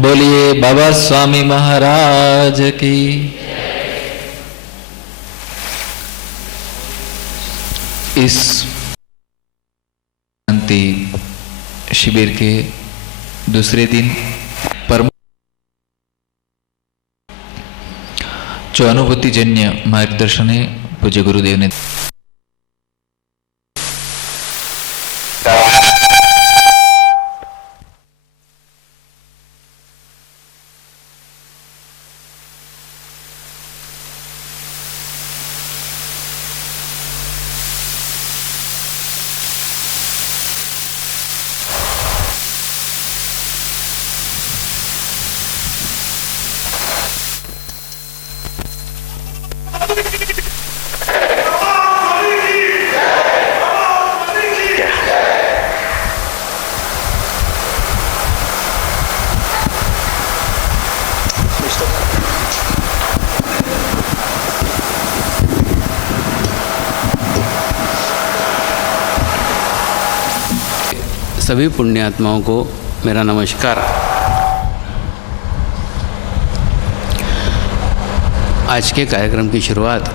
बोलिए बाबा स्वामी महाराज की। इस शांति शिविर के दूसरे दिन परम जो अनुभूतिजन्य मार्गदर्शन है पूज्य गुरुदेव ने सभी पुण्यात्माओं को मेरा नमस्कार। आज के कार्यक्रम की शुरुआत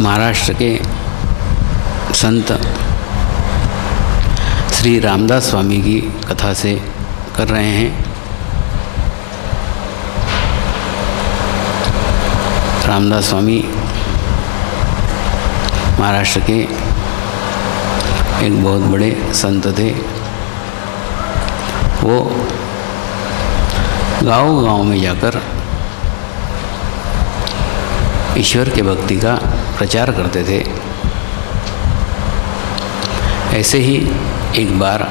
महाराष्ट्र के संत श्री रामदास स्वामी की कथा से कर रहे हैं। रामदास स्वामी महाराष्ट्र के एक बहुत बड़े संत थे। वो गांव-गांव में जाकर ईश्वर के भक्ति का प्रचार करते थे। ऐसे ही एक बार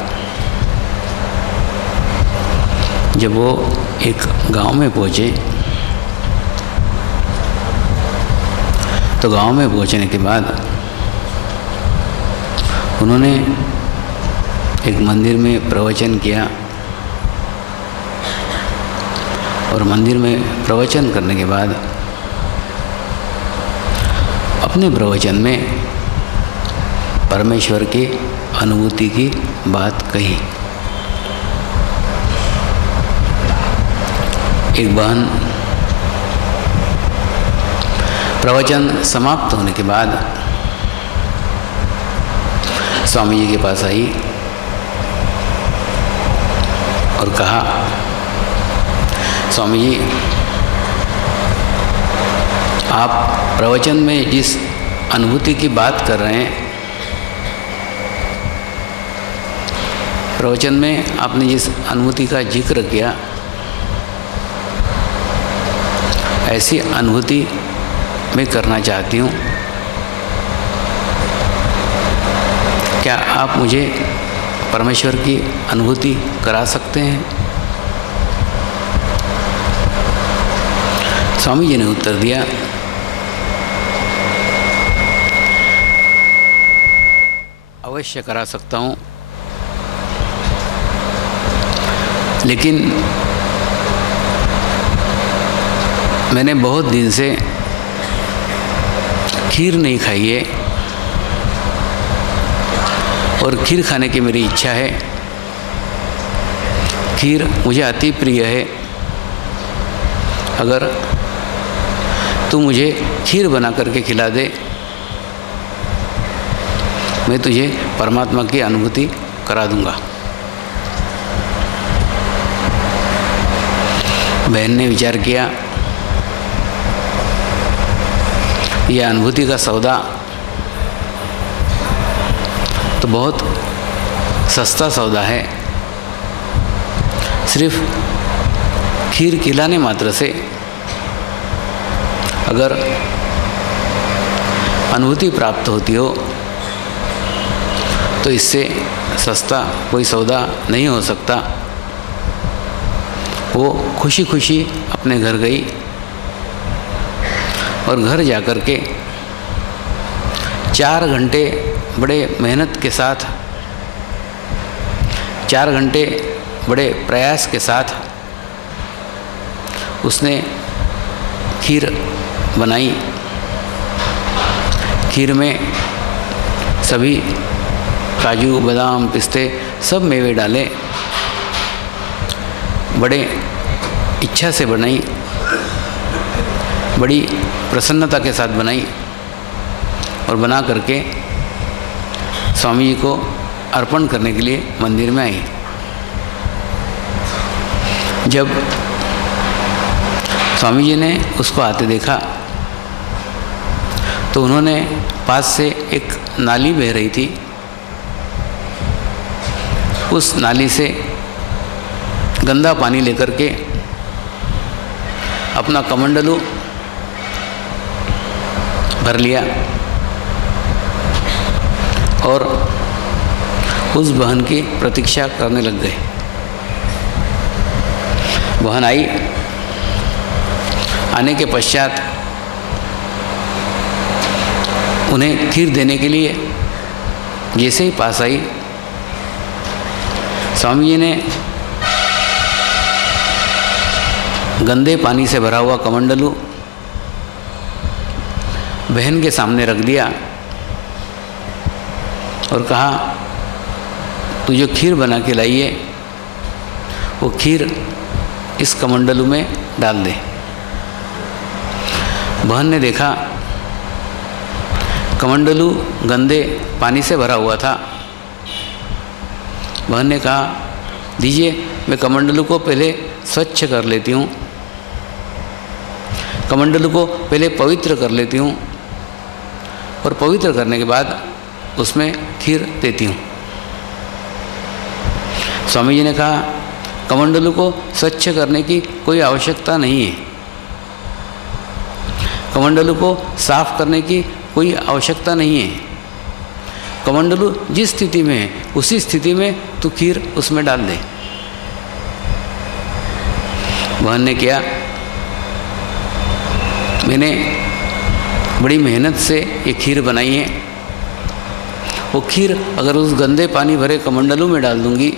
जब वो एक गांव में पहुँचे तो गांव में पहुँचने के बाद उन्होंने एक मंदिर में प्रवचन किया और मंदिर में प्रवचन करने के बाद अपने प्रवचन में परमेश्वर की अनुभूति की बात कही। एक बहन प्रवचन समाप्त होने के बाद स्वामी जी के पास आई और कहा, स्वामी जी आप प्रवचन में जिस अनुभूति की बात कर रहे हैं, प्रवचन में आपने जिस अनुभूति का जिक्र किया, ऐसी अनुभूति मैं करना चाहती हूँ। क्या आप मुझे परमेश्वर की अनुभूति करा सकते हैं? स्वामी जी ने उत्तर दिया, अवश्य करा सकता हूँ, लेकिन मैंने बहुत दिन से खीर नहीं खाई है और खीर खाने की मेरी इच्छा है। खीर मुझे अति प्रिय है। अगर तू मुझे खीर बना करके खिला दे, मैं तुझे परमात्मा की अनुभूति करा दूंगा। बहन ने विचार किया, यह अनुभूति का सौदा तो बहुत सस्ता सौदा है। सिर्फ खीर खिलाने मात्र से अगर अनुभूति प्राप्त होती हो तो इससे सस्ता कोई सौदा नहीं हो सकता। वो खुशी खुशी अपने घर गई और घर जाकर के 4 घंटे बड़े मेहनत के साथ, 4 घंटे बड़े प्रयास के साथ उसने खीर बनाई। खीर में सभी काजू बादाम पिस्ते सब मेवे डाले, बड़े इच्छा से बनाई, बड़ी प्रसन्नता के साथ बनाई और बना करके स्वामी जी को अर्पण करने के लिए मंदिर में आई। जब स्वामी जी ने उसको आते देखा तो उन्होंने पास से एक नाली बह रही थी, उस नाली से गंदा पानी लेकर के अपना कमंडलू भर लिया और उस बहन की प्रतीक्षा करने लग गए। बहन आई, आने के पश्चात उन्हें खीर देने के लिए जैसे ही पास आई, स्वामी जी ने गंदे पानी से भरा हुआ कमंडलू बहन के सामने रख दिया और कहा, तू जो खीर बना के लाई है वो खीर इस कमंडलू में डाल दे। बहन ने देखा कमंडलू गंदे पानी से भरा हुआ था। बहन ने कहा, दीजिए मैं कमंडलू को पहले स्वच्छ कर लेती हूँ, कमंडलू को पहले पवित्र कर लेती हूँ और पवित्र करने के बाद उसमें खीर देती हूँ। स्वामी जी ने कहा, कमंडलू को स्वच्छ करने की कोई आवश्यकता नहीं है, कमंडलू को साफ करने की कोई आवश्यकता नहीं है। कमंडलू जिस स्थिति में है उसी स्थिति में तू खीर उसमें डाल दे। बहन ने किया। मैंने बड़ी मेहनत से ये खीर बनाई है। वो खीर अगर उस गंदे पानी भरे कमंडलू में डाल दूंगी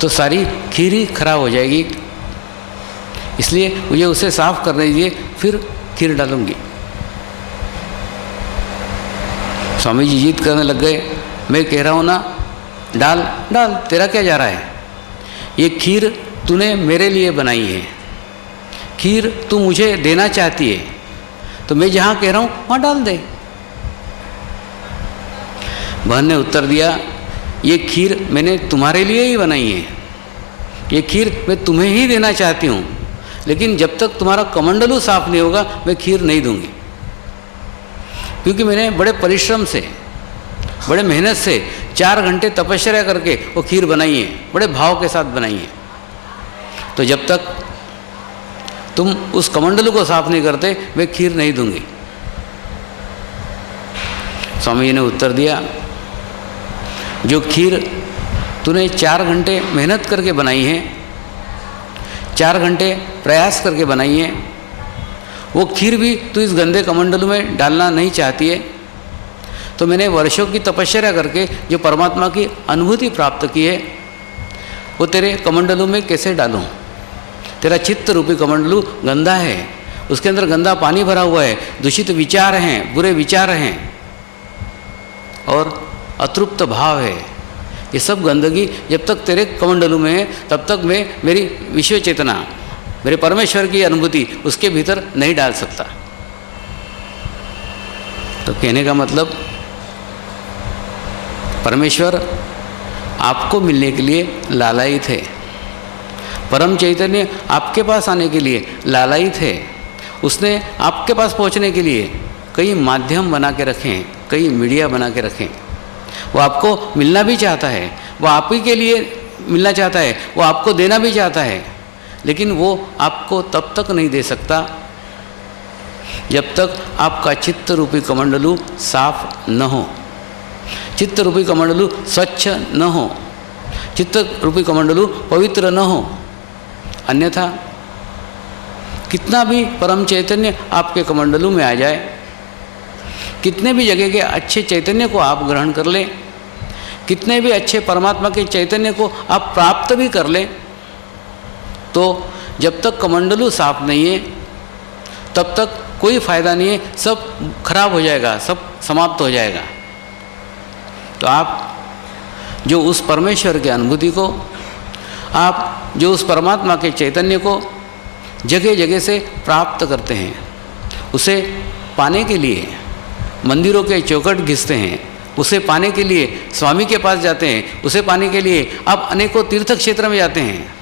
तो सारी खीर ही खराब हो जाएगी, इसलिए मुझे उसे साफ कर दीजिए, फिर खीर डालूंगी। स्वामी जी जिद करने लग गए, मैं कह रहा हूँ ना, डाल डाल, तेरा क्या जा रहा है? ये खीर तूने मेरे लिए बनाई है, खीर तू मुझे देना चाहती है, तो मैं जहाँ कह रहा हूँ वहाँ डाल दे। बहन ने उत्तर दिया, ये खीर मैंने तुम्हारे लिए ही बनाई है, ये खीर मैं तुम्हें ही देना चाहती हूँ, लेकिन जब तक तुम्हारा कमंडलू साफ नहीं होगा मैं खीर नहीं दूंगी, क्योंकि मैंने बड़े परिश्रम से, बड़े मेहनत से 4 घंटे तपस्या करके वो खीर बनाई है, बड़े भाव के साथ बनाई है। तो जब तक तुम उस कमंडलू को साफ नहीं करते मैं खीर नहीं दूंगी। स्वामी जी ने उत्तर दिया, जो खीर तूने 4 घंटे मेहनत करके बनाई है, 4 घंटे प्रयास करके बनाई है, वो खीर भी तू इस गंदे कमंडलू में डालना नहीं चाहती है, तो मैंने वर्षों की तपस्या करके जो परमात्मा की अनुभूति प्राप्त की है वो तेरे कमंडलू में कैसे डालूं? तेरा चित्त रूपी कमंडलू गंदा है, उसके अंदर गंदा पानी भरा हुआ है, दूषित विचार हैं, बुरे विचार हैं और अतृप्त भाव है। ये सब गंदगी जब तक तेरे कमंडलू में है तब तक मैं मेरी विश्व चेतना, मेरे परमेश्वर की अनुभूति उसके भीतर नहीं डाल सकता। तो कहने का मतलब, परमेश्वर आपको मिलने के लिए लालायित है, परम चैतन्य आपके पास आने के लिए लालायित है। उसने आपके पास पहुंचने के लिए कई माध्यम बना के रखे हैं, कई मीडिया बना के रखे हैं। वो आपको मिलना भी चाहता है, वो आप ही के लिए मिलना चाहता है, वो आपको देना भी चाहता है, लेकिन वो आपको तब तक नहीं दे सकता जब तक आपका चित्त रूपी कमंडलू साफ न हो, चित्त रूपी कमंडलू स्वच्छ न हो, चित्त रूपी कमंडलू पवित्र न हो। अन्यथा कितना भी परम चैतन्य आपके कमंडलू में आ जाए, कितने भी जगह के अच्छे चैतन्य को आप ग्रहण कर लें, कितने भी अच्छे परमात्मा के चैतन्य को आप प्राप्त भी कर लें, तो जब तक कमंडलू साफ नहीं है तब तक कोई फायदा नहीं है, सब खराब हो जाएगा, सब समाप्त हो जाएगा। तो आप जो उस परमेश्वर की अनुभूति को, आप जो उस परमात्मा के चैतन्य को जगह जगह से प्राप्त करते हैं, उसे पाने के लिए मंदिरों के चौखट घिसते हैं, उसे पाने के लिए स्वामी के पास जाते हैं, उसे पाने के लिए आप अनेकों तीर्थ क्षेत्र में जाते हैं,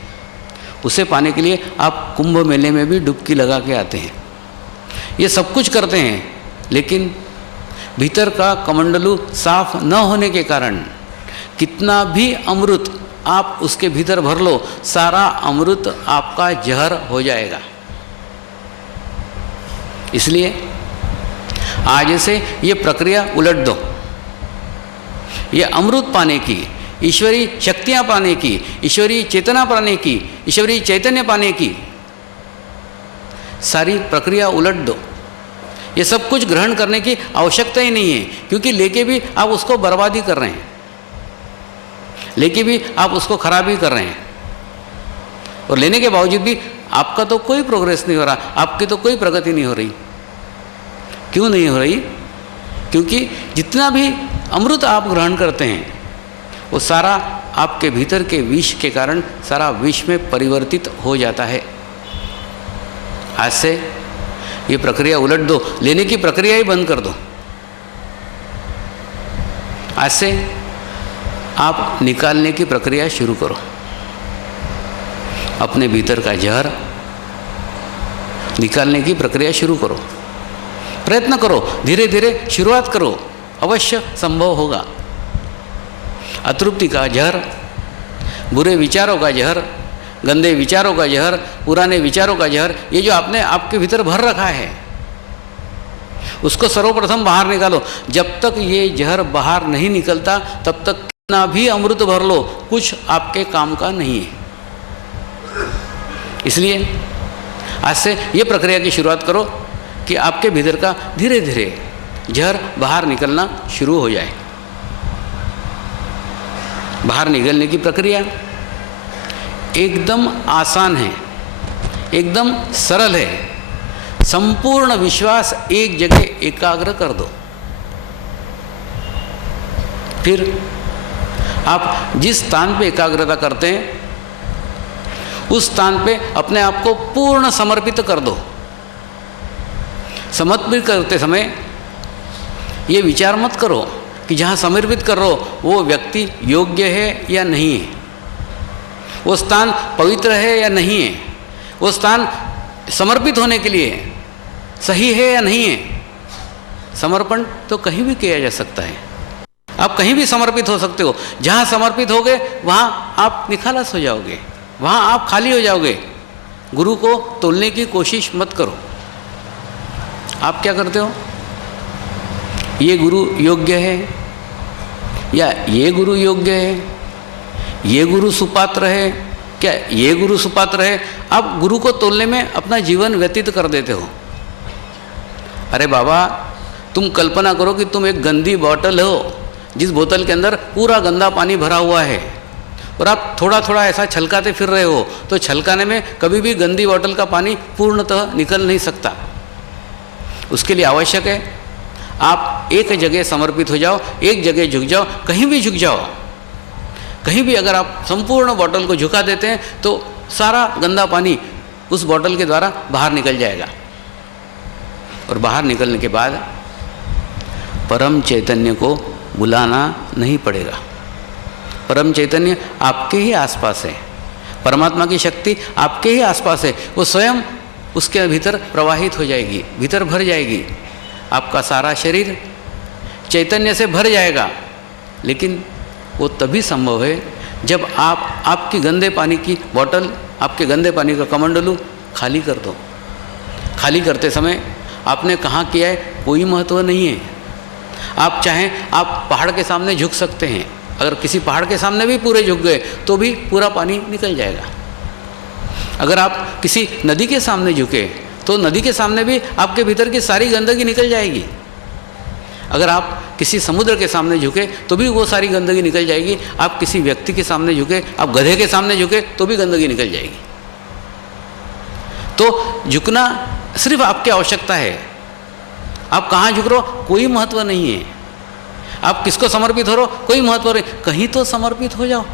उसे पाने के लिए आप कुंभ मेले में भी डुबकी लगा के आते हैं। ये सब कुछ करते हैं, लेकिन भीतर का कमंडलू साफ न होने के कारण कितना भी अमृत आप उसके भीतर भर लो, सारा अमृत आपका जहर हो जाएगा। इसलिए आज से ये प्रक्रिया उलट दो। ये अमृत पाने की, ईश्वरी शक्तियाँ पाने की, ईश्वरी चेतना पाने की, ईश्वरी चैतन्य पाने की सारी प्रक्रिया उलट दो। ये सब कुछ ग्रहण करने की आवश्यकता ही नहीं है, क्योंकि लेके भी आप उसको बर्बादी कर रहे हैं, लेके भी आप उसको खराबी कर रहे हैं, और लेने के बावजूद भी आपका तो कोई प्रोग्रेस नहीं हो रहा, आपकी तो कोई प्रगति नहीं हो रही। क्यों नहीं हो रही? क्योंकि जितना भी अमृत आप ग्रहण करते हैं वो सारा आपके भीतर के विष के कारण सारा विष में परिवर्तित हो जाता है। आज से ये प्रक्रिया उलट दो, लेने की प्रक्रिया ही बंद कर दो। आज से आप निकालने की प्रक्रिया शुरू करो। अपने भीतर का जहर निकालने की प्रक्रिया शुरू करो, प्रयत्न करो, धीरे धीरे शुरुआत करो, अवश्य संभव होगा। अतृप्ति का जहर, बुरे विचारों का जहर, गंदे विचारों का जहर, पुराने विचारों का जहर, ये जो आपने आपके भीतर भर रखा है, उसको सर्वप्रथम बाहर निकालो। जब तक ये जहर बाहर नहीं निकलता तब तक कितना भी अमृत भर लो, कुछ आपके काम का नहीं है। इसलिए आज से ये प्रक्रिया की शुरुआत करो कि आपके भीतर का धीरे धीरे जहर बाहर निकलना शुरू हो जाए। बाहर निकलने की प्रक्रिया एकदम आसान है, एकदम सरल है। संपूर्ण विश्वास एक जगह एकाग्र कर दो। फिर आप जिस स्थान पे एकाग्रता करते हैं उस स्थान पे अपने आप को पूर्ण समर्पित कर दो। समर्पित करते समय ये विचार मत करो कि जहाँ समर्पित कर रहे हो वो व्यक्ति योग्य है या नहीं है, वो स्थान पवित्र है या नहीं है, वो स्थान समर्पित होने के लिए सही है या नहीं है। समर्पण तो कहीं भी किया जा सकता है, आप कहीं भी समर्पित हो सकते हो। जहाँ समर्पित होगे वहाँ आप निखालस हो जाओगे, वहाँ आप खाली हो जाओगे। गुरु को तोलने की कोशिश मत करो। आप क्या करते हो? ये गुरु योग्य है या ये गुरु योग्य है, ये गुरु सुपात्र है क्या ये गुरु सुपात्र है, आप गुरु को तोलने में अपना जीवन व्यतीत कर देते हो। अरे बाबा, तुम कल्पना करो कि तुम एक गंदी बोतल हो जिस बोतल के अंदर पूरा गंदा पानी भरा हुआ है और आप थोड़ा थोड़ा ऐसा छलकाते फिर रहे हो, तो छलकाने में कभी भी गंदी बोतल का पानी पूर्णतः निकल नहीं सकता। उसके लिए आवश्यक है आप एक जगह समर्पित हो जाओ, एक जगह झुक जाओ, कहीं भी झुक जाओ। कहीं भी अगर आप संपूर्ण बोतल को झुका देते हैं तो सारा गंदा पानी उस बोतल के द्वारा बाहर निकल जाएगा। और बाहर निकलने के बाद परम चैतन्य को बुलाना नहीं पड़ेगा। परम चैतन्य आपके ही आसपास है, परमात्मा की शक्ति आपके ही आसपास है। वो स्वयं उसके भीतर प्रवाहित हो जाएगी, भीतर भर जाएगी। आपका सारा शरीर चैतन्य से भर जाएगा। लेकिन वो तभी संभव है जब आप आपकी गंदे पानी की बोतल, आपके गंदे पानी का कमंडलू खाली कर दो। खाली करते समय आपने कहाँ किया है कोई महत्व नहीं है। आप चाहें आप पहाड़ के सामने झुक सकते हैं, अगर किसी पहाड़ के सामने भी पूरे झुक गए तो भी पूरा पानी निकल जाएगा। अगर आप किसी नदी के सामने झुके तो नदी के सामने भी आपके भीतर की सारी गंदगी निकल जाएगी। अगर आप किसी समुद्र के सामने झुके तो भी वो सारी गंदगी निकल जाएगी। आप किसी व्यक्ति के सामने झुके, आप गधे के सामने झुके तो भी गंदगी निकल जाएगी। तो झुकना सिर्फ आपकी आवश्यकता है। आप कहाँ झुक रहे हो कोई महत्व नहीं है। आप किसको समर्पित हो रहे हो कोई महत्व नहीं, कहीं तो समर्पित हो जाओ।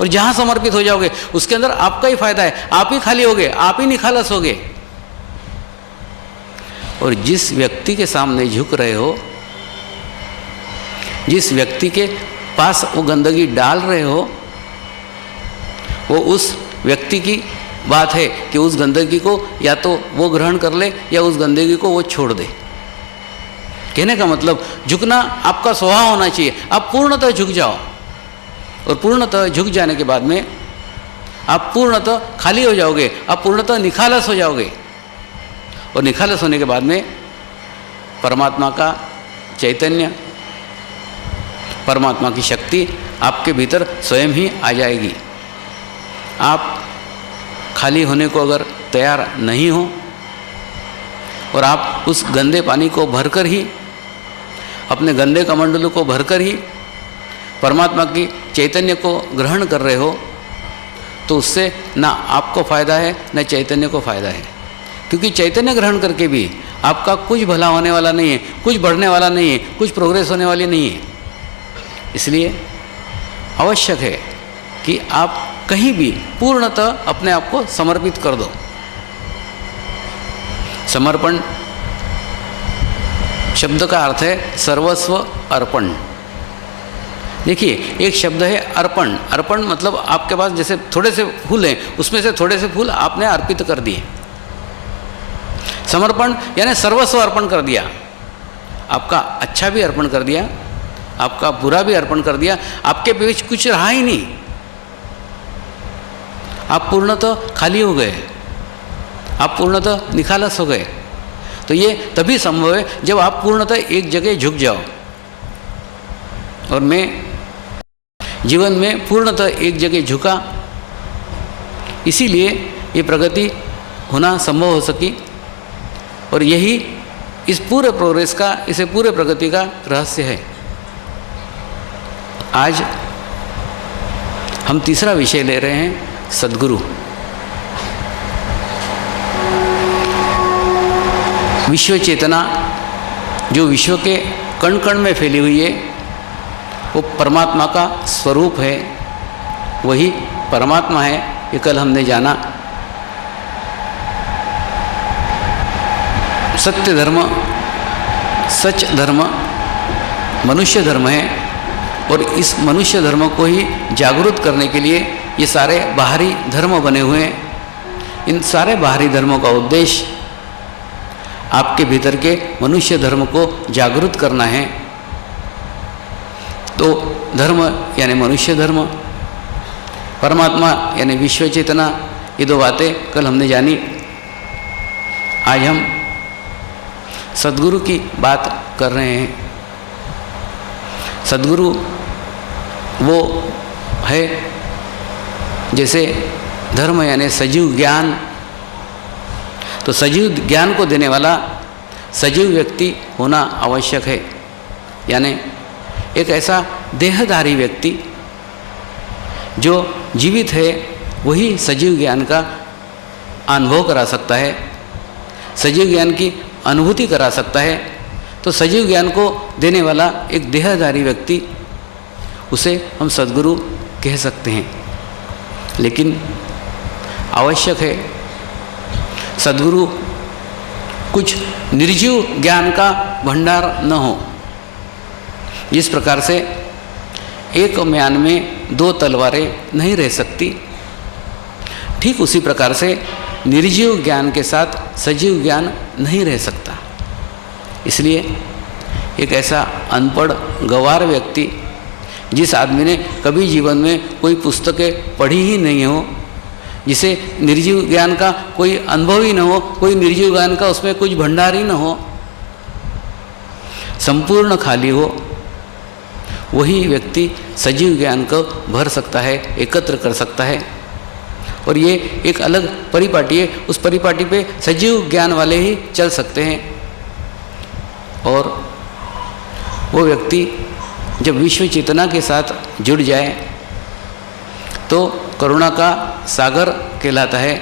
और जहाँ समर्पित हो जाओगे उसके अंदर आपका ही फायदा है, आप ही खाली होगे, आप ही निखालस होगे। और जिस व्यक्ति के सामने झुक रहे हो, जिस व्यक्ति के पास वो गंदगी डाल रहे हो, वो उस व्यक्ति की बात है कि उस गंदगी को या तो वो ग्रहण कर ले या उस गंदगी को वो छोड़ दे। कहने का मतलब झुकना आपका स्वभाव होना चाहिए। आप पूर्णतः झुक जाओ और पूर्णतः झुक जाने के बाद में आप पूर्णतः खाली हो जाओगे, आप पूर्णतः निखालस हो जाओगे। और निखालस होने के बाद में परमात्मा का चैतन्य, परमात्मा की शक्ति आपके भीतर स्वयं ही आ जाएगी। आप खाली होने को अगर तैयार नहीं हो और आप उस गंदे पानी को भरकर ही, अपने गंदे कमंडलों को भरकर ही परमात्मा की चैतन्य को ग्रहण कर रहे हो, तो उससे ना आपको फ़ायदा है न चैतन्य को फ़ायदा है। क्योंकि चैतन्य ग्रहण करके भी आपका कुछ भला होने वाला नहीं है, कुछ बढ़ने वाला नहीं है, कुछ प्रोग्रेस होने वाली नहीं है। इसलिए आवश्यक है कि आप कहीं भी पूर्णतः अपने आप को समर्पित कर दो। समर्पण शब्द का अर्थ है सर्वस्व अर्पण। देखिए, एक शब्द है अर्पण। अर्पण मतलब आपके पास जैसे थोड़े से फूल हैं, उसमें से थोड़े से फूल आपने अर्पित कर दिए। समर्पण यानी सर्वस्व अर्पण कर दिया। आपका अच्छा भी अर्पण कर दिया, आपका बुरा भी अर्पण कर दिया, आपके बीच कुछ रहा ही नहीं, आप पूर्णतः खाली हो गए, आप पूर्णतः निखालस हो गए। तो ये तभी संभव है जब आप पूर्णतः एक जगह झुक जाओ। और मैं जीवन में पूर्णतः एक जगह झुका, इसीलिए ये प्रगति होना संभव हो सकी। और यही इस पूरे प्रोग्रेस का, इसे पूरे प्रगति का रहस्य है। आज हम तीसरा विषय ले रहे हैं, सद्गुरु। विश्व चेतना जो विश्व के कण कण में फैली हुई है, वो परमात्मा का स्वरूप है, वही परमात्मा है। ये कल हमने जाना। सत्य धर्म, सच धर्म मनुष्य धर्म है। और इस मनुष्य धर्म को ही जागरूक करने के लिए ये सारे बाहरी धर्म बने हुए हैं। इन सारे बाहरी धर्मों का उद्देश्य आपके भीतर के मनुष्य धर्म को जागरूक करना है। तो धर्म यानी मनुष्य धर्म, परमात्मा यानी विश्व चेतना, ये दो बातें कल हमने जानी। आज हम सद्गुरु की बात कर रहे हैं। सद्गुरु वो है जैसे धर्म यानी सजीव ज्ञान, तो सजीव ज्ञान को देने वाला सजीव व्यक्ति होना आवश्यक है। यानी एक ऐसा देहधारी व्यक्ति जो जीवित है, वही सजीव ज्ञान का अनुभव करा सकता है, सजीव ज्ञान की अनुभूति करा सकता है। तो सजीव ज्ञान को देने वाला एक देहधारी व्यक्ति, उसे हम सद्गुरु कह सकते हैं। लेकिन आवश्यक है सद्गुरु कुछ निर्जीव ज्ञान का भंडार न हो। जिस प्रकार से एक म्यान में दो तलवारें नहीं रह सकती, ठीक उसी प्रकार से निर्जीव ज्ञान के साथ सजीव ज्ञान नहीं रह सकता। इसलिए एक ऐसा अनपढ़ गंवार व्यक्ति, जिस आदमी ने कभी जीवन में कोई पुस्तकें पढ़ी ही नहीं हो, जिसे निर्जीव ज्ञान का कोई अनुभव ही न हो, कोई निर्जीव ज्ञान का उसमें कुछ भंडार ही न हो, संपूर्ण खाली हो, वही व्यक्ति सजीव ज्ञान को भर सकता है, एकत्र कर सकता है। और ये एक अलग परिपाटी है, उस परिपाटी पे सजीव ज्ञान वाले ही चल सकते हैं। और वो व्यक्ति जब विश्व चेतना के साथ जुड़ जाए तो करुणा का सागर कहलाता है।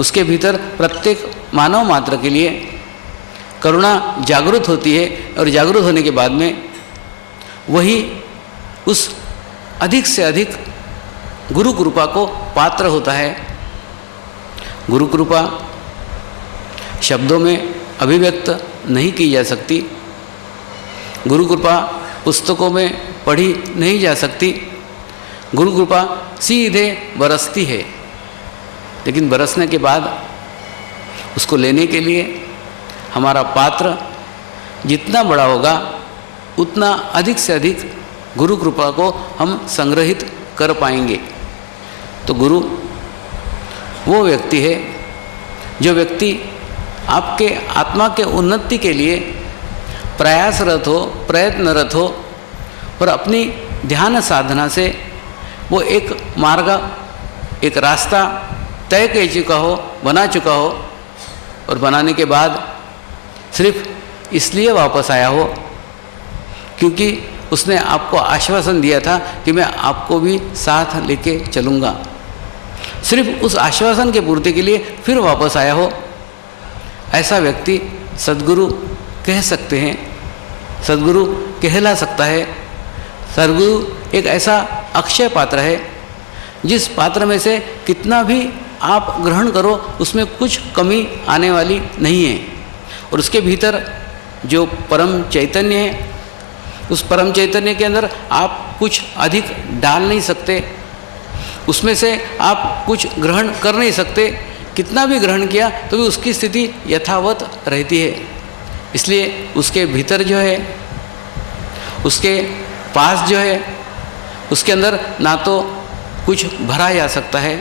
उसके भीतर प्रत्येक मानव मात्र के लिए करुणा जागृत होती है। और जागृत होने के बाद में वही उस अधिक से अधिक गुरु कृपा को पात्र होता है। गुरु कृपा शब्दों में अभिव्यक्त नहीं की जा सकती, गुरु कृपा पुस्तकों में पढ़ी नहीं जा सकती। गुरु कृपा सीधे बरसती है, लेकिन बरसने के बाद उसको लेने के लिए हमारा पात्र जितना बड़ा होगा उतना अधिक से अधिक गुरु कृपा को हम संग्रहित कर पाएंगे। तो गुरु वो व्यक्ति है जो व्यक्ति आपके आत्मा के उन्नति के लिए प्रयासरत हो, प्रयत्नरत हो, और अपनी ध्यान साधना से वो एक मार्ग, एक रास्ता तय कर चुका हो, बना चुका हो, और बनाने के बाद सिर्फ इसलिए वापस आया हो क्योंकि उसने आपको आश्वासन दिया था कि मैं आपको भी साथ लेके चलूँगा। सिर्फ उस आश्वासन के पूर्ति के लिए फिर वापस आया हो, ऐसा व्यक्ति सद्गुरु कह सकते हैं, सद्गुरु कहला सकता है। सद्गुरु एक ऐसा अक्षय पात्र है जिस पात्र में से कितना भी आप ग्रहण करो उसमें कुछ कमी आने वाली नहीं है, और उसके भीतर जो परम चैतन्य है, उस परम चैतन्य के अंदर आप कुछ अधिक डाल नहीं सकते, उसमें से आप कुछ ग्रहण कर नहीं सकते। कितना भी ग्रहण किया तो भी उसकी स्थिति यथावत रहती है। इसलिए उसके भीतर जो है, उसके पास जो है, उसके अंदर ना तो कुछ भरा जा सकता है,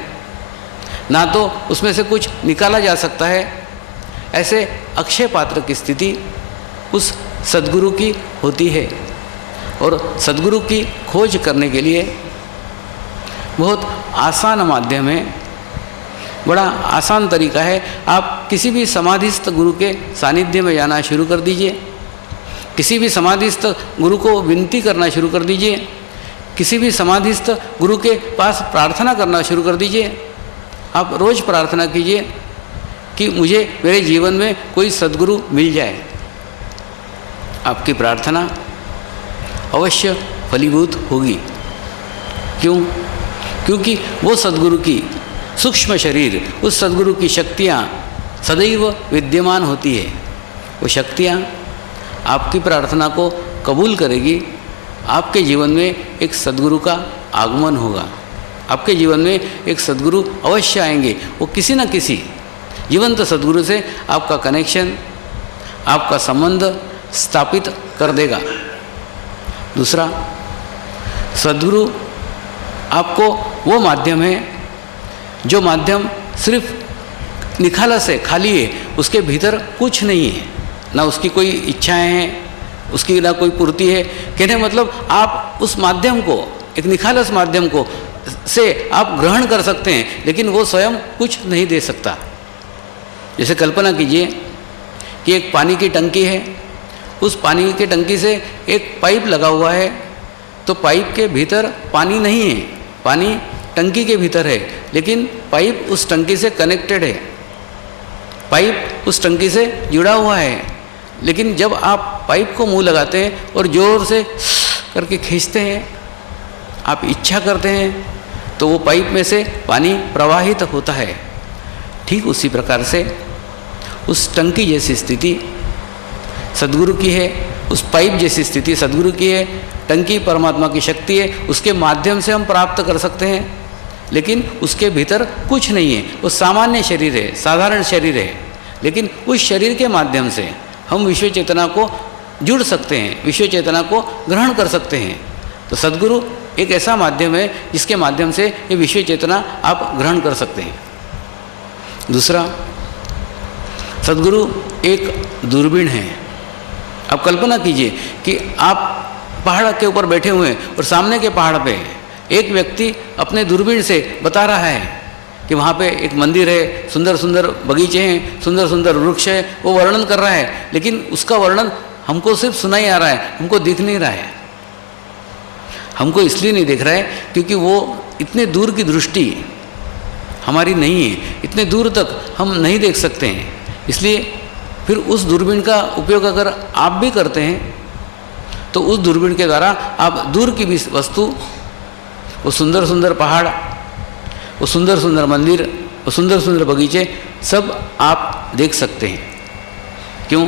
ना तो उसमें से कुछ निकाला जा सकता है। ऐसे अक्षय पात्र की स्थिति उस सद्गुरु की होती है, और सद्गुरु की खोज करने के लिए बहुत आसान माध्यम है, बड़ा आसान तरीका है। आप किसी भी समाधिस्थ गुरु के सानिध्य में जाना शुरू कर दीजिए, किसी भी समाधिस्थ गुरु को विनती करना शुरू कर दीजिए, किसी भी समाधिस्थ गुरु के पास प्रार्थना करना शुरू कर दीजिए। आप रोज़ प्रार्थना कीजिए कि मुझे मेरे जीवन में कोई सद्गुरु मिल जाए। आपकी प्रार्थना अवश्य फलीभूत होगी। क्यों? क्योंकि वो सद्गुरु की सूक्ष्म शरीर, उस सद्गुरु की शक्तियाँ सदैव विद्यमान होती है। वो शक्तियाँ आपकी प्रार्थना को कबूल करेगी। आपके जीवन में एक सद्गुरु का आगमन होगा, आपके जीवन में एक सद्गुरु अवश्य आएंगे। वो किसी न किसी जीवंत सद्गुरु से आपका कनेक्शन, आपका संबंध स्थापित कर देगा। दूसरा, सद्गुरु आपको वो माध्यम है जो माध्यम सिर्फ निखालस है, खाली है, उसके भीतर कुछ नहीं है, ना उसकी कोई इच्छाएं हैं, उसकी ना कोई पूर्ति है। कहने मतलब आप उस माध्यम को, एक निखालस माध्यम को से आप ग्रहण कर सकते हैं, लेकिन वो स्वयं कुछ नहीं दे सकता। जैसे कल्पना कीजिए कि एक पानी की टंकी है, उस पानी की टंकी से एक पाइप लगा हुआ है, तो पाइप के भीतर पानी नहीं है, पानी टंकी के भीतर है, लेकिन पाइप उस टंकी से कनेक्टेड है, पाइप उस टंकी से जुड़ा हुआ है। लेकिन जब आप पाइप को मुंह लगाते हैं और ज़ोर से करके खींचते हैं, आप इच्छा करते हैं, तो वो पाइप में से पानी प्रवाहित होता है। ठीक उसी प्रकार से उस टंकी जैसी स्थिति सद्गुरु की है, उस पाइप जैसी स्थिति सद्गुरु की है। टंकी परमात्मा की शक्ति है, उसके माध्यम से हम प्राप्त कर सकते हैं, लेकिन उसके भीतर कुछ नहीं है। वो सामान्य शरीर है, साधारण शरीर है, लेकिन उस शरीर के माध्यम से हम विश्व चेतना को जुड़ सकते हैं, विश्व चेतना को ग्रहण कर सकते हैं। तो सद्गुरु एक ऐसा माध्यम है जिसके माध्यम से ये विश्व चेतना आप ग्रहण कर सकते हैं। दूसरा, सद्गुरु एक दूरबीन है। अब कल्पना कीजिए कि आप पहाड़ के ऊपर बैठे हुए हैं और सामने के पहाड़ पे एक व्यक्ति अपने दूरबीन से बता रहा है कि वहाँ पे एक मंदिर है, सुंदर सुंदर बगीचे हैं, सुंदर सुंदर वृक्ष है, वो वर्णन कर रहा है, लेकिन उसका वर्णन हमको सिर्फ सुनाई आ रहा है, हमको दिख नहीं रहा है। हमको इसलिए नहीं दिख रहा है क्योंकि वो इतने दूर की दृष्टि हमारी नहीं है, इतने दूर तक हम नहीं देख सकते हैं। इसलिए फिर उस दूरबीन का उपयोग अगर आप भी करते हैं तो उस दूरबीन के द्वारा आप दूर की भी वस्तु, वो सुंदर सुंदर पहाड़, वो सुंदर सुंदर मंदिर, वो सुंदर सुंदर बगीचे सब आप देख सकते हैं। क्यों?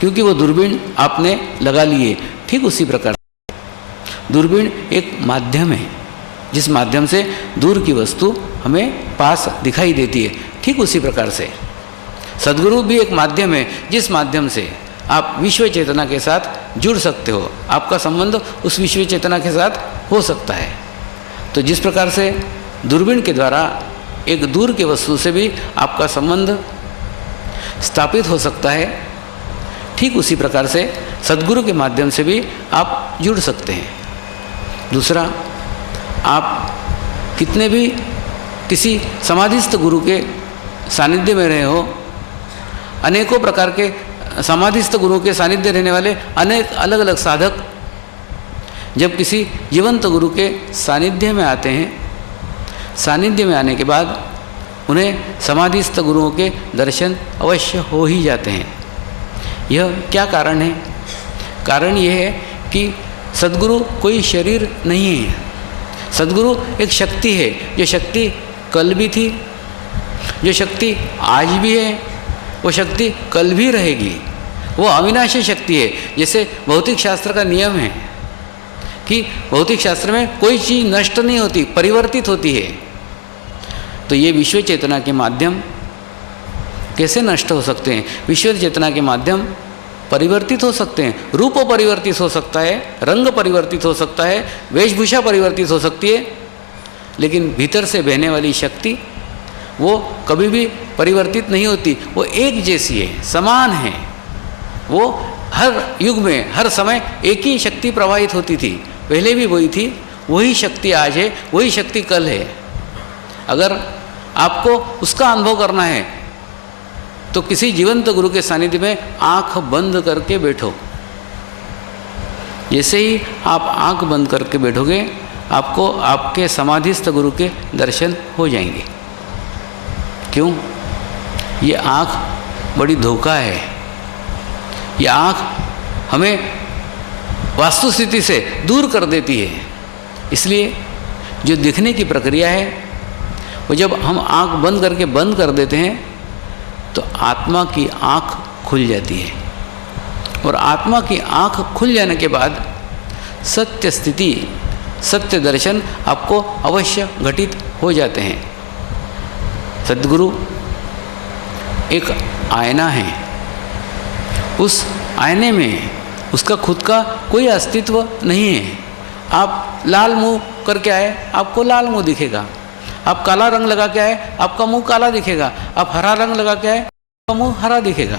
क्योंकि वो दूरबीन आपने लगा ली है। ठीक उसी प्रकार दूरबीन एक माध्यम है जिस माध्यम से दूर की वस्तु हमें पास दिखाई देती है। ठीक उसी प्रकार से सद्गुरु भी एक माध्यम है जिस माध्यम से आप विश्व चेतना के साथ जुड़ सकते हो, आपका संबंध उस विश्व चेतना के साथ हो सकता है। तो जिस प्रकार से दूरबीन के द्वारा एक दूर की वस्तु से भी आपका संबंध स्थापित हो सकता है, ठीक उसी प्रकार से सद्गुरु के माध्यम से भी आप जुड़ सकते हैं। दूसरा, आप कितने भी किसी समाधिस्थ गुरु के सानिध्य में रहे हो, अनेकों प्रकार के समाधिस्थ गुरुओं के सानिध्य रहने वाले अनेक अलग अलग साधक जब किसी जीवंत गुरु के सानिध्य में आते हैं, सानिध्य में आने के बाद उन्हें समाधिस्थ गुरुओं के दर्शन अवश्य हो ही जाते हैं। यह क्या कारण है? कारण यह है कि सद्गुरु कोई शरीर नहीं है। सद्गुरु एक शक्ति है, जो शक्ति कल भी थी, जो शक्ति आज भी है, वो शक्ति कल भी रहेगी। वो अविनाशी शक्ति है। जैसे भौतिक शास्त्र का नियम है कि भौतिक शास्त्र में कोई चीज़ नष्ट नहीं होती, परिवर्तित होती है। तो ये विश्व चेतना के माध्यम कैसे नष्ट हो सकते हैं? विश्व चेतना के माध्यम परिवर्तित हो सकते हैं। रूप परिवर्तित हो सकता है, रंग परिवर्तित हो सकता है, वेशभूषा परिवर्तित हो सकती है, लेकिन भीतर से बहने वाली शक्ति वो कभी भी परिवर्तित नहीं होती। वो एक जैसी है, समान है। वो हर युग में, हर समय एक ही शक्ति प्रवाहित होती थी। पहले भी वही थी, वही शक्ति आज है, वही शक्ति कल है। अगर आपको उसका अनुभव करना है तो किसी जीवंत गुरु के सानिध्य में आंख बंद करके बैठो। जैसे ही आप आंख बंद करके बैठोगे, आपको आपके समाधिस्थ गुरु के दर्शन हो जाएंगे। क्यों? ये आंख बड़ी धोखा है। ये आंख हमें वास्तुस्थिति से दूर कर देती है। इसलिए जो दिखने की प्रक्रिया है, वो जब हम आंख बंद करके बंद कर देते हैं तो आत्मा की आंख खुल जाती है। और आत्मा की आंख खुल जाने के बाद सत्य स्थिति, सत्य दर्शन आपको अवश्य घटित हो जाते हैं। सद्गुरु एक आईना है। उस आईने में उसका खुद का कोई अस्तित्व नहीं है। आप लाल मुंह करके आए, आपको लाल मुंह दिखेगा। आप काला रंग लगा के आए, आपका मुंह काला दिखेगा। आप हरा रंग लगा के आए, आपका मुंह हरा दिखेगा।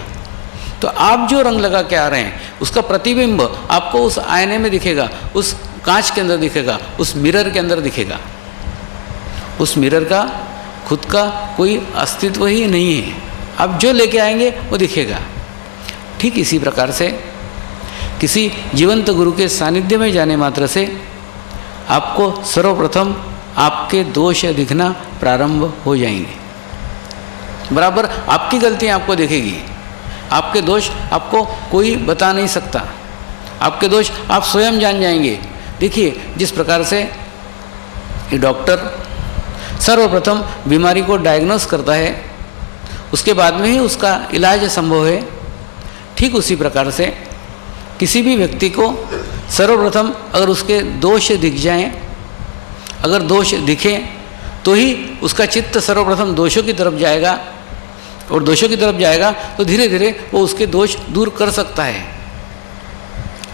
तो आप जो रंग लगा के आ रहे हैं, उसका प्रतिबिंब आपको उस आईने में दिखेगा, उस कांच के अंदर दिखेगा, उस मिरर के अंदर दिखेगा। उस मिरर का खुद का कोई अस्तित्व ही नहीं है। आप जो लेके आएंगे वो दिखेगा। ठीक इसी प्रकार से किसी जीवंत गुरु के सानिध्य में जाने मात्र से आपको सर्वप्रथम आपके दोष दिखना प्रारंभ हो जाएंगे। बराबर आपकी गलतियां आपको दिखेगी। आपके दोष आपको कोई बता नहीं सकता। आपके दोष आप स्वयं जान जाएंगे। देखिए, जिस प्रकार से ये डॉक्टर सर्वप्रथम बीमारी को डायग्नोस करता है, उसके बाद में ही उसका इलाज संभव है। ठीक उसी प्रकार से किसी भी व्यक्ति को सर्वप्रथम अगर उसके दोष दिख जाएं, अगर दोष दिखें तो ही उसका चित्त सर्वप्रथम दोषों की तरफ जाएगा, और दोषों की तरफ जाएगा तो धीरे धीरे वो उसके दोष दूर कर सकता है।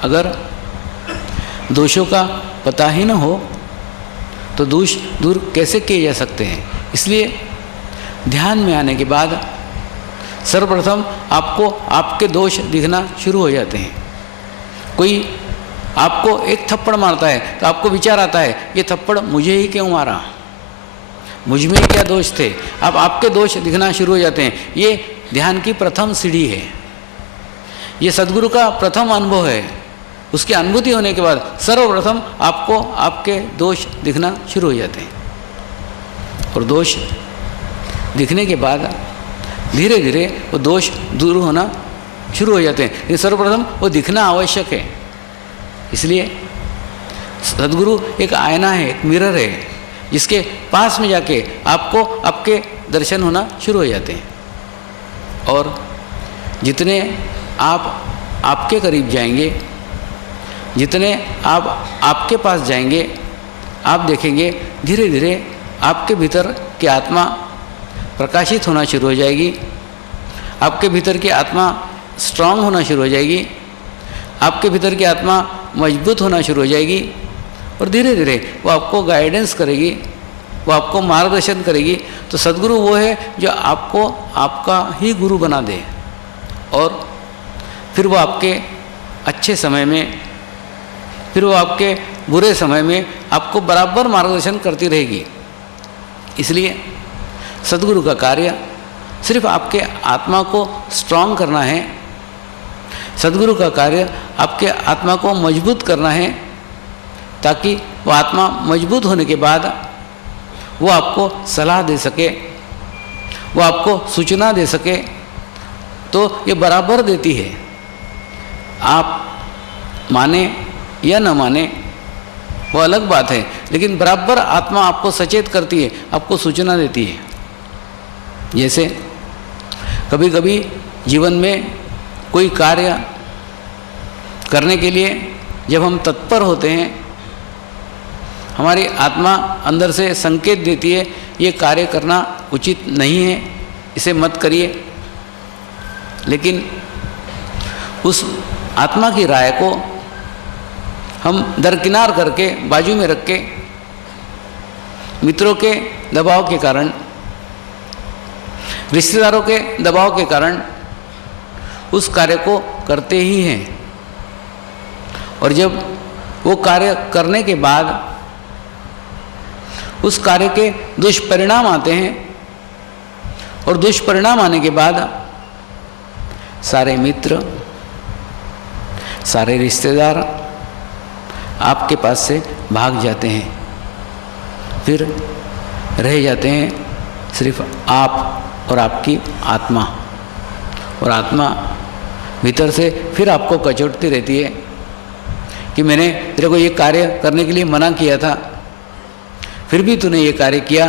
अगर दोषों का पता ही न हो तो दोष दूर कैसे किए जा सकते हैं? इसलिए ध्यान में आने के बाद सर्वप्रथम आपको आपके दोष दिखना शुरू हो जाते हैं। कोई आपको एक थप्पड़ मारता है तो आपको विचार आता है, ये थप्पड़ मुझे ही क्यों मारा, मुझ में क्या दोष थे। अब आपके दोष दिखना शुरू हो जाते हैं। ये ध्यान की प्रथम सीढ़ी है। ये सद्गुरु का प्रथम अनुभव है। उसकी अनुभूति होने के बाद सर्वप्रथम आपको आपके दोष दिखना शुरू हो जाते हैं। और दोष दिखने के बाद धीरे धीरे वो दोष दूर होना शुरू हो जाते हैं। लेकिन सर्वप्रथम वो दिखना आवश्यक है। इसलिए सद्गुरु एक आईना है, एक मिरर है, जिसके पास में जाके आपको आपके दर्शन होना शुरू हो जाते हैं। और जितने आप आपके करीब जाएंगे, जितने आप आपके पास जाएंगे, आप देखेंगे धीरे धीरे आपके भीतर की आत्मा प्रकाशित होना शुरू हो जाएगी, आपके भीतर की आत्मा स्ट्रांग होना शुरू हो जाएगी, आपके भीतर की आत्मा मजबूत होना शुरू हो जाएगी, और धीरे धीरे वो आपको गाइडेंस करेगी, वो आपको मार्गदर्शन करेगी। तो सद्गुरु वो है जो आपको आपका ही गुरु बना दे, और फिर वो आपके अच्छे समय में, फिर वो आपके बुरे समय में आपको बराबर मार्गदर्शन करती रहेगी। इसलिए सद्गुरु का कार्य सिर्फ आपके आत्मा को स्ट्रांग करना है, सद्गुरु का कार्य आपके आत्मा को मजबूत करना है, ताकि वो आत्मा मजबूत होने के बाद वो आपको सलाह दे सके, वो आपको सूचना दे सके। तो ये बराबर देती है, आप माने या न माने वो अलग बात है, लेकिन बराबर आत्मा आपको सचेत करती है, आपको सूचना देती है। जैसे कभी कभी जीवन में कोई कार्य करने के लिए जब हम तत्पर होते हैं, हमारी आत्मा अंदर से संकेत देती है ये कार्य करना उचित नहीं है, इसे मत करिए। लेकिन उस आत्मा की राय को हम दरकिनार करके बाजू में रख के मित्रों के दबाव के कारण, रिश्तेदारों के दबाव के कारण उस कार्य को करते ही हैं। और जब वो कार्य करने के बाद उस कार्य के दुष्परिणाम आते हैं, और दुष्परिणाम आने के बाद सारे मित्र, सारे रिश्तेदार आपके पास से भाग जाते हैं, फिर रह जाते हैं सिर्फ आप और आपकी आत्मा। और आत्मा भीतर से फिर आपको कचोटती रहती है कि मैंने तेरे को ये कार्य करने के लिए मना किया था, फिर भी तूने ये कार्य किया,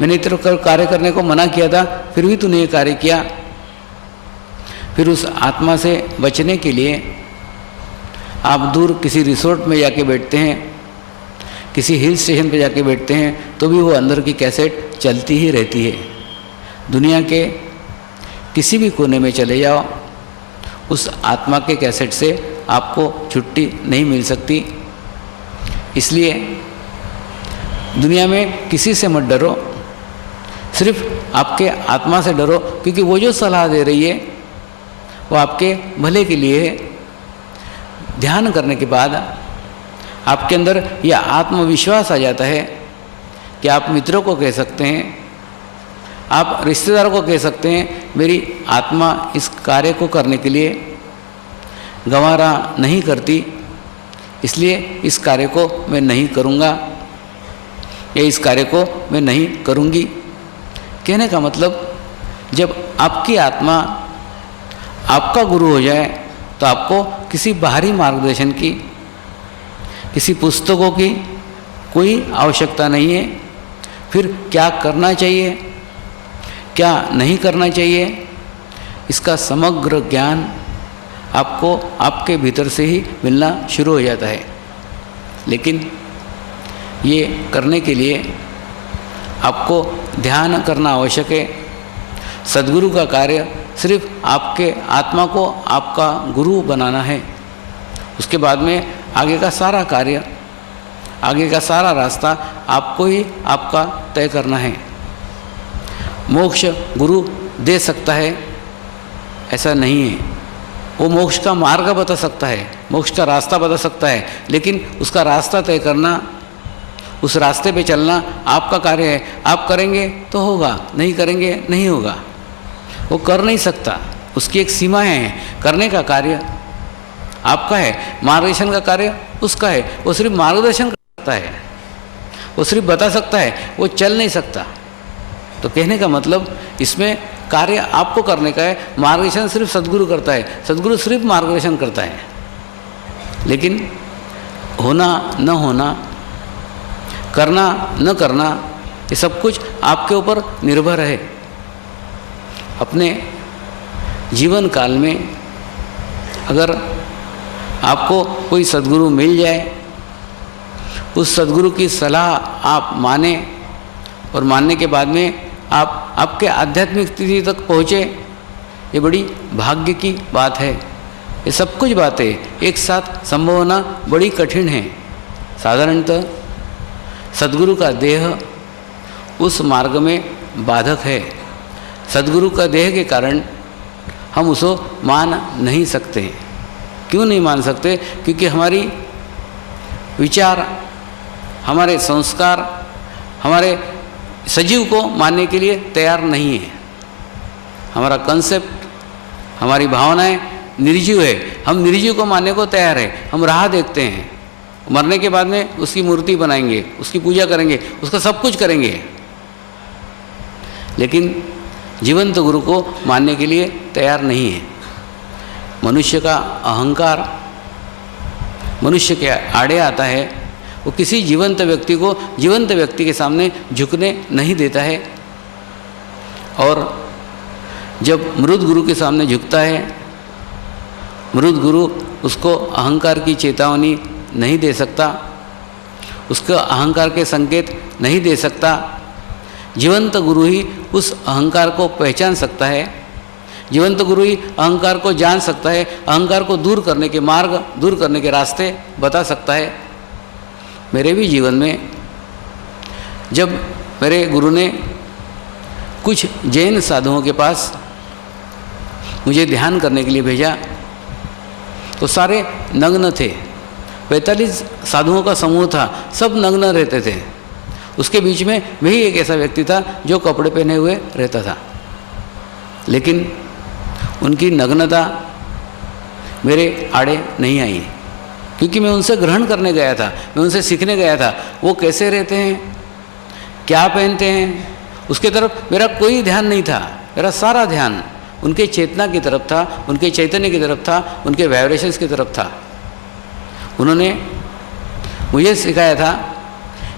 मैंने तेरे को कार्य करने को मना किया था, फिर भी तूने ये कार्य किया। फिर उस आत्मा से बचने के लिए आप दूर किसी रिसोर्ट में जाके बैठते हैं, किसी हिल स्टेशन पे जाके बैठते हैं, तो भी वो अंदर की कैसेट चलती ही रहती है। दुनिया के किसी भी कोने में चले जाओ, उस आत्मा के कैसेट से आपको छुट्टी नहीं मिल सकती। इसलिए दुनिया में किसी से मत डरो, सिर्फ आपके आत्मा से डरो, क्योंकि वो जो सलाह दे रही है वो आपके भले के लिए है। ध्यान करने के बाद आपके अंदर यह आत्मविश्वास आ जाता है कि आप मित्रों को कह सकते हैं, आप रिश्तेदारों को कह सकते हैं, मेरी आत्मा इस कार्य को करने के लिए गंवारा नहीं करती, इसलिए इस कार्य को मैं नहीं करूँगा या इस कार्य को मैं नहीं करूँगी। कहने का मतलब, जब आपकी आत्मा आपका गुरु हो जाए तो आपको किसी बाहरी मार्गदर्शन की, किसी पुस्तकों की कोई आवश्यकता नहीं है। फिर क्या करना चाहिए, क्या नहीं करना चाहिए, इसका समग्र ज्ञान आपको आपके भीतर से ही मिलना शुरू हो जाता है। लेकिन ये करने के लिए आपको ध्यान करना आवश्यक है। सद्गुरु का कार्य सिर्फ आपके आत्मा को आपका गुरु बनाना है। उसके बाद में आगे का सारा कार्य, आगे का सारा रास्ता आपको ही आपका तय करना है। मोक्ष गुरु दे सकता है ऐसा नहीं है, वो मोक्ष का मार्ग बता सकता है, मोक्ष का रास्ता बता सकता है, लेकिन उसका रास्ता तय करना, उस रास्ते पे चलना आपका कार्य है। आप करेंगे तो होगा, नहीं करेंगे नहीं होगा। वो कर नहीं सकता, उसकी एक सीमाएं हैं। करने का कार्य आपका है, मार्गदर्शन का कार्य उसका है। वो सिर्फ मार्गदर्शन कर सकता है, वो सिर्फ बता सकता है, वो चल नहीं सकता। तो कहने का मतलब, इसमें कार्य आपको करने का है, मार्गदर्शन सिर्फ सद्गुरु करता है, सद्गुरु सिर्फ मार्गदर्शन करता है। लेकिन होना न होना, करना न करना, ये सब कुछ आपके ऊपर निर्भर है। अपने जीवन काल में अगर आपको कोई सद्गुरु मिल जाए, उस सद्गुरु की सलाह आप माने और मानने के बाद में आप आपके आध्यात्मिक स्थिति तक पहुँचे, ये बड़ी भाग्य की बात है। ये सब कुछ बातें एक साथ संभव होना बड़ी कठिन है। साधारणतः सद्गुरु का देह उस मार्ग में बाधक है। सद्गुरु का देह के कारण हम उसको मान नहीं सकते। क्यों नहीं मान सकते? क्योंकि हमारी विचार, हमारे संस्कार, हमारे सजीव को मानने के लिए तैयार नहीं है। हमारा कंसेप्ट, हमारी भावनाएं निर्जीव है। हम निर्जीव को मानने को तैयार है। हम राह देखते हैं, मरने के बाद में उसकी मूर्ति बनाएंगे, उसकी पूजा करेंगे, उसका सब कुछ करेंगे, लेकिन जीवंत गुरु को मानने के लिए तैयार नहीं है। मनुष्य का अहंकार मनुष्य के आड़े आता है। वो किसी जीवंत व्यक्ति को जीवंत व्यक्ति के सामने झुकने नहीं देता है, और जब मृत गुरु के सामने झुकता है, मृत गुरु उसको अहंकार की चेतावनी नहीं दे सकता, उसको अहंकार के संकेत नहीं दे सकता। जीवंत गुरु ही उस अहंकार को पहचान सकता है। जीवंत गुरु ही अहंकार को जान सकता है, अहंकार को दूर करने के मार्ग, दूर करने के रास्ते बता सकता है। मेरे भी जीवन में जब मेरे गुरु ने कुछ जैन साधुओं के पास मुझे ध्यान करने के लिए भेजा, तो सारे नग्न थे। 45 साधुओं का समूह था, सब नग्न रहते थे। उसके बीच में मैं ही एक ऐसा व्यक्ति था जो कपड़े पहने हुए रहता था, लेकिन उनकी नग्नता मेरे आड़े नहीं आई, क्योंकि मैं उनसे ग्रहण करने गया था, मैं उनसे सीखने गया था। वो कैसे रहते हैं, क्या पहनते हैं, उसके तरफ मेरा कोई ध्यान नहीं था। मेरा सारा ध्यान उनके चेतना की तरफ था, उनके चैतन्य की तरफ था, उनके वाइब्रेशंस की तरफ था। उन्होंने मुझे सिखाया था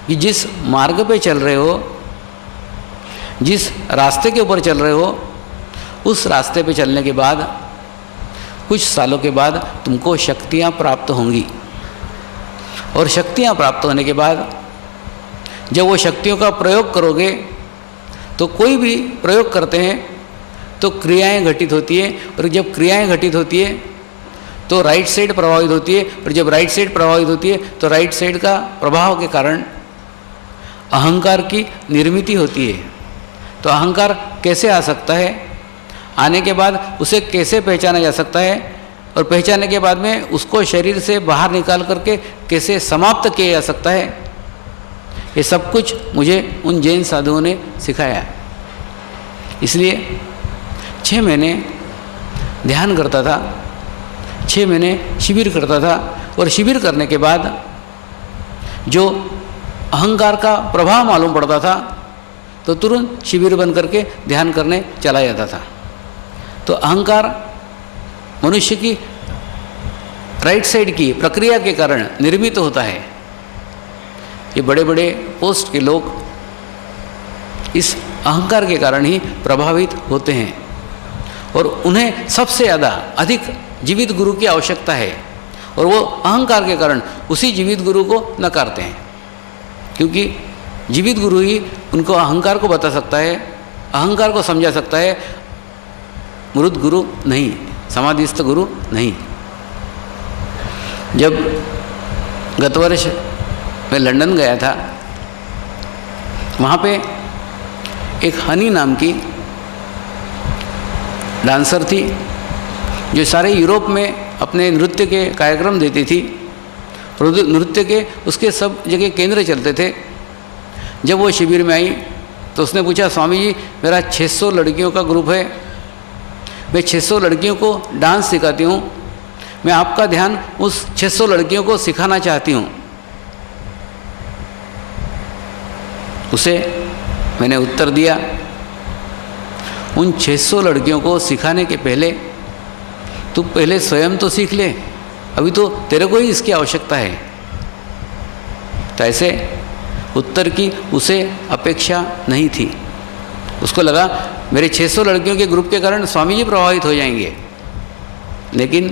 कि जिस मार्ग पे चल रहे हो, जिस रास्ते के ऊपर चल रहे हो, उस रास्ते पे चलने के बाद कुछ सालों के बाद तुमको शक्तियाँ प्राप्त होंगी, और शक्तियाँ प्राप्त होने के बाद जब वो शक्तियों का प्रयोग करोगे, तो कोई भी प्रयोग करते हैं तो क्रियाएं घटित होती है, और जब क्रियाएं घटित होती है तो राइट साइड प्रभावित होती है, और जब राइट साइड प्रभावित होती है तो राइट साइड का प्रभाव के कारण अहंकार की निर्मिति होती है। तो अहंकार कैसे आ सकता है, आने के बाद उसे कैसे पहचाना जा सकता है, और पहचानने के बाद में उसको शरीर से बाहर निकाल करके कैसे समाप्त किया जा सकता है, ये सब कुछ मुझे उन जैन साधुओं ने सिखाया। इसलिए 6 महीने ध्यान करता था, 6 महीने शिविर करता था, और शिविर करने के बाद जो अहंकार का प्रभाव मालूम पड़ता था तो तुरंत शिविर बंद करके ध्यान करने चला जाता था। तो अहंकार मनुष्य की राइट साइड की प्रक्रिया के कारण निर्मित होता है। ये बड़े बड़े पोस्ट के लोग इस अहंकार के कारण ही प्रभावित होते हैं, और उन्हें सबसे ज़्यादा अधिक जीवित गुरु की आवश्यकता है, और वो अहंकार के कारण उसी जीवित गुरु को नकारते हैं, क्योंकि जीवित गुरु ही उनको अहंकार को बता सकता है, अहंकार को समझा सकता है, मृत गुरु नहीं, समाधिस्थ गुरु नहीं। जब गत वर्ष मैं लंदन गया था, वहाँ पे एक हनी नाम की डांसर थी जो सारे यूरोप में अपने नृत्य के कार्यक्रम देती थी। नृत्य के उसके सब जगह केंद्र चलते थे। जब वो शिविर में आई तो उसने पूछा, स्वामी जी मेरा 600 लड़कियों का ग्रुप है, मैं 600 लड़कियों को डांस सिखाती हूँ, मैं आपका ध्यान उस 600 लड़कियों को सिखाना चाहती हूँ। उसे मैंने उत्तर दिया, उन 600 लड़कियों को सिखाने के पहले तू पहले स्वयं तो सीख ले, अभी तो तेरे को ही इसकी आवश्यकता है। तो ऐसे उत्तर की उसे अपेक्षा नहीं थी। उसको लगा मेरे 600 लड़कियों के ग्रुप के कारण स्वामी जी प्रभावित हो जाएंगे, लेकिन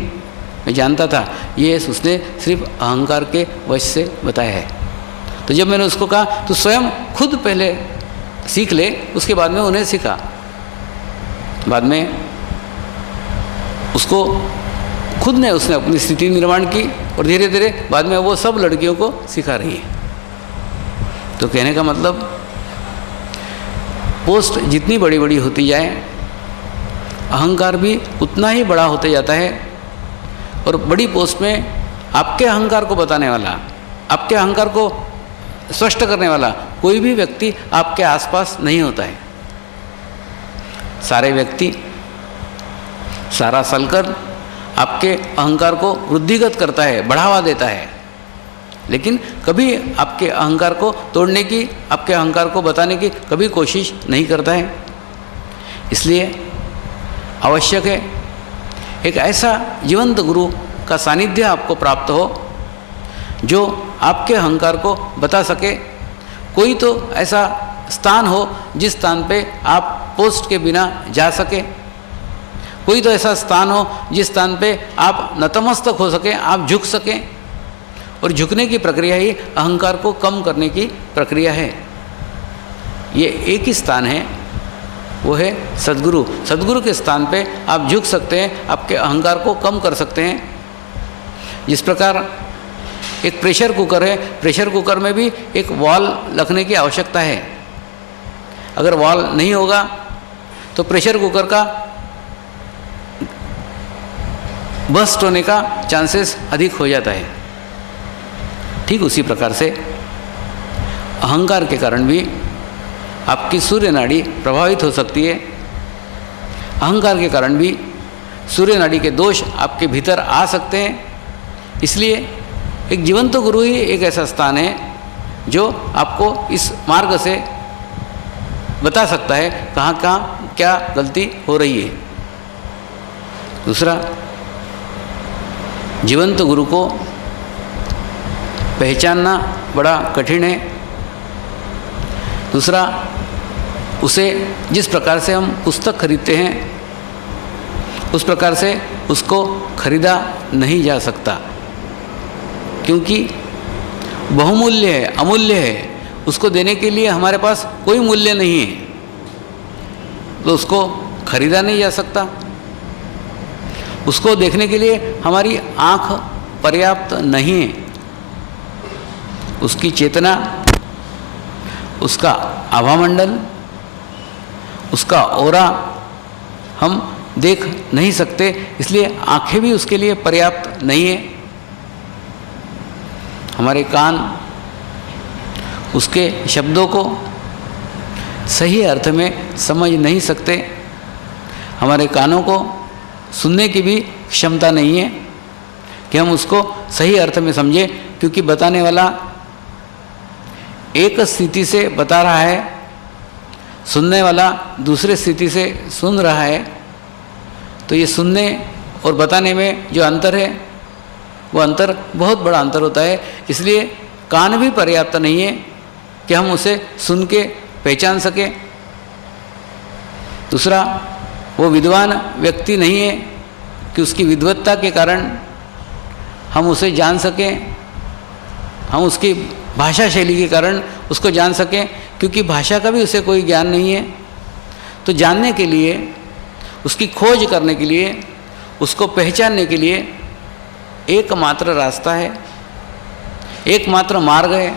मैं जानता था ये उसने सिर्फ अहंकार के वश से बताया है। तो जब मैंने उसको कहा तो स्वयं खुद पहले सीख ले, उसके बाद में उन्हें सिखा। बाद में उसको खुद ने उसने अपनी स्थिति निर्माण की और धीरे धीरे बाद में वो सब लड़कियों को सिखा रही है। तो कहने का मतलब पोस्ट जितनी बड़ी बड़ी होती जाए अहंकार भी उतना ही बड़ा होते जाता है। और बड़ी पोस्ट में आपके अहंकार को बताने वाला, आपके अहंकार को स्पष्ट करने वाला कोई भी व्यक्ति आपके आसपास नहीं होता है। सारे व्यक्ति, सारा सर्कल आपके अहंकार को वृद्धिगत करता है, बढ़ावा देता है, लेकिन कभी आपके अहंकार को तोड़ने की, आपके अहंकार को बताने की कभी कोशिश नहीं करता है। इसलिए आवश्यक है एक ऐसा जीवंत गुरु का सानिध्य आपको प्राप्त हो जो आपके अहंकार को बता सके। कोई तो ऐसा स्थान हो जिस स्थान पे आप पोस्ट के बिना जा सके, कोई तो ऐसा स्थान हो जिस स्थान पे आप नतमस्तक हो सके, आप झुक सकें। और झुकने की प्रक्रिया ही अहंकार को कम करने की प्रक्रिया है। ये एक ही स्थान है, वो है सद्गुरु। सद्गुरु के स्थान पे आप झुक सकते हैं, आपके अहंकार को कम कर सकते हैं। जिस प्रकार एक प्रेशर कुकर है, प्रेशर कुकर में भी एक वॉल रखने की आवश्यकता है। अगर वॉल नहीं होगा तो प्रेशर कुकर का बस्ट होने का चांसेस अधिक हो जाता है। ठीक उसी प्रकार से अहंकार के कारण भी आपकी सूर्य नाड़ी प्रभावित हो सकती है। अहंकार के कारण भी सूर्य नाड़ी के दोष आपके भीतर आ सकते हैं। इसलिए एक जीवंत गुरु ही एक ऐसा स्थान है जो आपको इस मार्ग से बता सकता है कहाँ कहाँ क्या गलती हो रही है। दूसरा, जीवंत गुरु को पहचानना बड़ा कठिन है। दूसरा, उसे जिस प्रकार से हम पुस्तक खरीदते हैं उस प्रकार से उसको खरीदा नहीं जा सकता, क्योंकि बहुमूल्य है, अमूल्य है। उसको देने के लिए हमारे पास कोई मूल्य नहीं है, तो उसको खरीदा नहीं जा सकता। उसको देखने के लिए हमारी आँख पर्याप्त नहीं है। उसकी चेतना, उसका आभामंडल, उसका ओरा हम देख नहीं सकते, इसलिए आँखें भी उसके लिए पर्याप्त नहीं है। हमारे कान उसके शब्दों को सही अर्थ में समझ नहीं सकते। हमारे कानों को सुनने की भी क्षमता नहीं है कि हम उसको सही अर्थ में समझें, क्योंकि बताने वाला एक स्थिति से बता रहा है, सुनने वाला दूसरे स्थिति से सुन रहा है। तो ये सुनने और बताने में जो अंतर है वो अंतर बहुत बड़ा अंतर होता है। इसलिए कान भी पर्याप्त नहीं है कि हम उसे सुन के पहचान सकें। दूसरा, वो विद्वान व्यक्ति नहीं है कि उसकी विद्वत्ता के कारण हम उसे जान सकें, हम उसकी भाषा शैली के कारण उसको जान सकें, क्योंकि भाषा का भी उसे कोई ज्ञान नहीं है। तो जानने के लिए, उसकी खोज करने के लिए, उसको पहचानने के लिए एकमात्र रास्ता है, एकमात्र मार्ग है।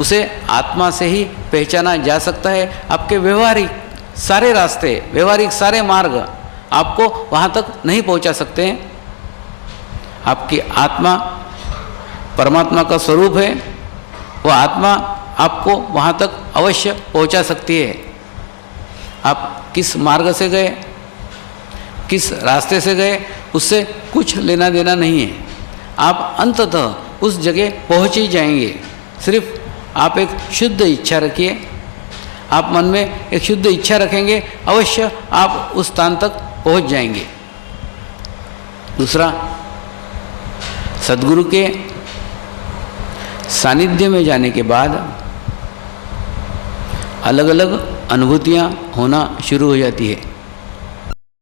उसे आत्मा से ही पहचाना जा सकता है। आपके व्यवहारिक सारे रास्ते, व्यवहारिक सारे मार्ग आपको वहाँ तक नहीं पहुँचा सकते हैं। आपकी आत्मा परमात्मा का स्वरूप है, वो आत्मा आपको वहाँ तक अवश्य पहुँचा सकती है। आप किस मार्ग से गए, किस रास्ते से गए, उससे कुछ लेना देना नहीं है। आप अंततः उस जगह पहुँच ही जाएंगे। सिर्फ आप एक शुद्ध इच्छा रखिए, आप मन में एक शुद्ध इच्छा रखेंगे, अवश्य आप उस स्थान तक पहुँच जाएंगे। दूसरा, सद्गुरु के सानिध्य में जाने के बाद अलग अलग अनुभूतियाँ होना शुरू हो जाती है।